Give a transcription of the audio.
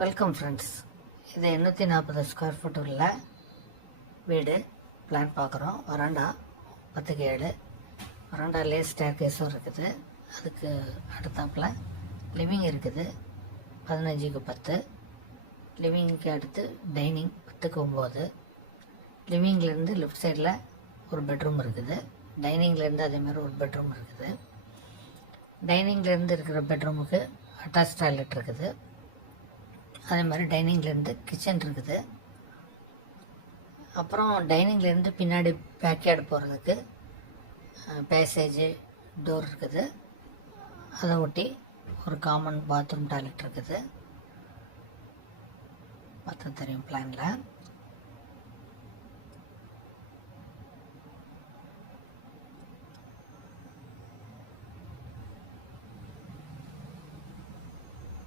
Welcome friends இது எண்ணூற்றி நாற்பது ஸ்கொயர் ஃபீட் உள்ள வீடு. பிளான் பார்க்குறோம். வராண்டா? பத்துக்கு ஏழு. வராண்டாலே ஸ்டேர் கேஸும் இருக்குது. அதுக்கு அடுத்தாப்பில் லிவிங் இருக்குது. பதினஞ்சுக்கு பத்து. லிவிங்க்கு அடுத்து டைனிங் பத்துக்கு ஒம்பது. லிவிங்லேருந்து லெஃப்ட் சைடில் ஒரு பெட்ரூம் இருக்குது. டைனிங்லேருந்து அதேமாதிரி ஒரு பெட்ரூம் இருக்குது. டைனிங்லேருந்து இருக்கிற பெட்ரூமுக்கு அட்டாச் டாய்லெட் இருக்குது. அதே மாதிரி டைனிங்லேருந்து கிச்சன் இருக்குது. அப்புறம் டைனிங்லேருந்து பின்னாடி பேக்யார்டு போகிறதுக்கு பேசேஜு டோர் இருக்குது. அதை ஒட்டி ஒரு காமன் பாத்ரூம் டாய்லெட் இருக்குது. பார்த்தா தெரியும் பிளானில்